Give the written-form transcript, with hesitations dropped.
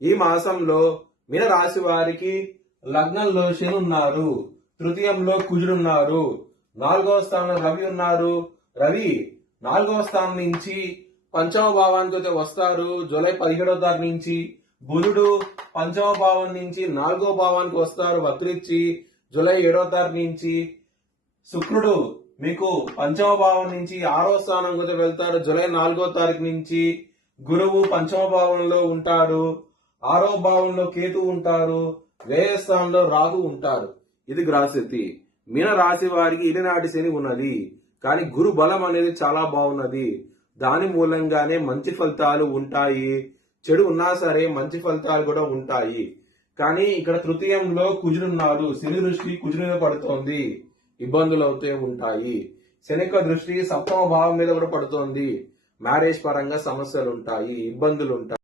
ఈ మాసంలో మీన రాశి వారికి లగ్నంలో శని ఉన్నారు, తృతీయంలో కుజుడున్నారు, 4వ స్థానంలో రవి ఉన్నారు. రవి 4వ స్థానం నుంచి 5వ భావానికి అయితే వస్తారు జూలై 17వ తారీఖు నుంచి. బుధుడు 5వ భావం నుంచి 4వ భావానికి వస్తారు వక్రించి జూలై 7వ తారీఖు నుంచి. శుక్రుడు మీకు 5వ భావం నుంచి 6వ స్థానంకి వెళ్తారు జూలై 4వ తారీఖు నుంచి. గురువు 5వ భావంలో ఉంటారు, 6వ భావంలో కేతు ఉంటారు, వ్యయ స్థానంలో రాహు ఉంటారు. ఇది గ్రహస్థితి. మీన రాశి వారికి ఇలినాటి శని ఉన్నది, కానీ గురు బలం అనేది చాలా బాగున్నది. దాని మూలంగానే మంచి ఫలితాలు ఉంటాయి. చెడు ఉన్నా సరే మంచి ఫలితాలు కూడా ఉంటాయి. కానీ ఇక్కడ తృతీయంలో కుజుడున్నారు, శని దృష్టి కుజుడి మీద పడుతోంది, ఇబ్బందులు అవుతూ ఉంటాయి. శని యొక్క దృష్టి 7వ భావం మీద కూడా పడుతోంది, మ్యారేజ్ పరంగా సమస్యలు ఉంటాయి, ఇబ్బందులు ఉంటాయి.